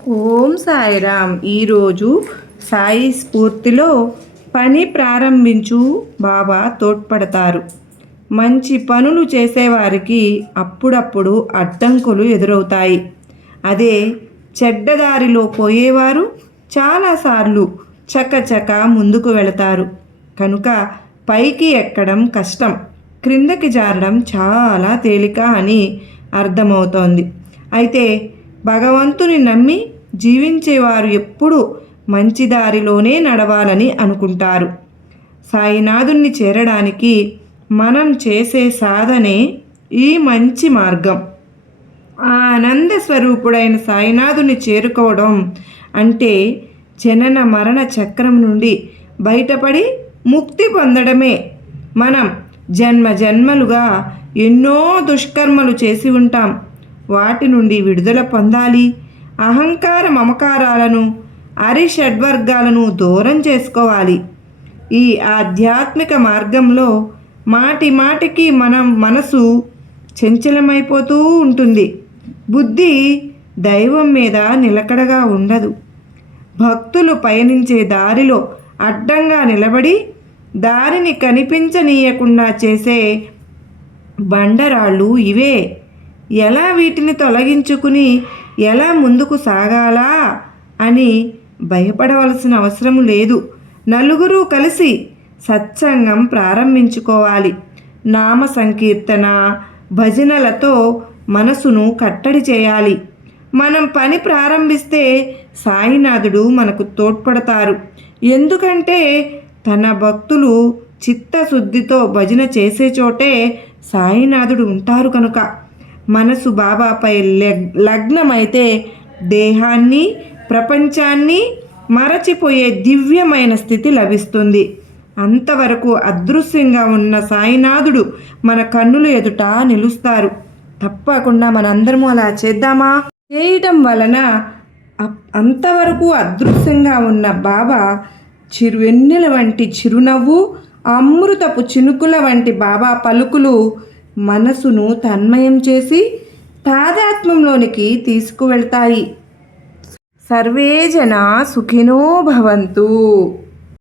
ఓం సాయిరామ్. ఈరోజు సాయి స్ఫూర్తిలో పని ప్రారంభించు బాబా తోడ్పడతారు. మంచి పనులు చేసేవారికి అప్పుడప్పుడు అడ్డంకులు ఎదురవుతాయి. అదే చెడ్డదారిలో పోయేవారు చాలాసార్లు చకచక ముందుకు వెళతారు. కనుక పైకి ఎక్కడం కష్టం, క్రిందకి జారడం చాలా తేలిక అని అర్థమవుతోంది. అయితే భగవంతుని నమ్మి జీవించేవారు ఎప్పుడూ మంచి దారిలోనే నడవాలని అనుకుంటారు. సాయినాథుణ్ణి చేరడానికి మనం చేసే సాధనే ఈ మంచి మార్గం. ఆనంద స్వరూపుడైన సాయినాథుని చేరుకోవడం అంటే జనన మరణ చక్రం నుండి బయటపడి ముక్తి పొందడమే. మనం జన్మ జన్మలుగా ఎన్నో దుష్కర్మలు చేసి ఉంటాం. వాటి నుండి విడుదల పొందాలి. అహంకార మమకారాలను, అరిషడ్వర్గాలను దూరం చేసుకోవాలి. ఈ ఆధ్యాత్మిక మార్గంలో మాటి మాటికి మనసు చంచలమైపోతూ ఉంటుంది. బుద్ధి దైవం మీద నిలకడగా ఉండదు. భక్తులు పయనించే దారిలో అడ్డంగా నిలబడి దారిని కనిపించనీయకుండా చేసే బండరాళ్ళు ఇవే. ఎలా వీటిని తొలగించుకుని ఎలా ముందుకు సాగాలా అని భయపడవలసిన అవసరం లేదు. నలుగురు కలిసి సత్సంగం ప్రారంభించుకోవాలి. నామ సంకీర్తన, భజనలతో మనసును కట్టడి చేయాలి. మనం పని ప్రారంభిస్తే సాయినాథుడు మనకు తోడ్పడతారు. ఎందుకంటే తన భక్తులు చిత్తశుద్ధితో భజన చేసే చోటే సాయినాథుడు ఉంటారు కనుక. మనసు బాబాపై లగ్నమైతే దేహాన్ని, ప్రపంచాన్ని మరచిపోయే దివ్యమైన స్థితి లభిస్తుంది. అంతవరకు అదృశ్యంగా ఉన్న సాయినాథుడు మన కన్నుల ఎదుట నిలుస్తారు. తప్పకుండా మనందరము అలా చేద్దామా? చేయటం వలన అంతవరకు అదృశ్యంగా ఉన్న బాబా వెన్నెల వంటి చిరునవ్వు, అమృతపు చినుకుల వంటి బాబా పలుకులు మనసును తన్మయం చేసి తాదాత్మ్యంలోనికి తీసుకువెళ్తాయి. సర్వే జనా సుఖినో భవంతు.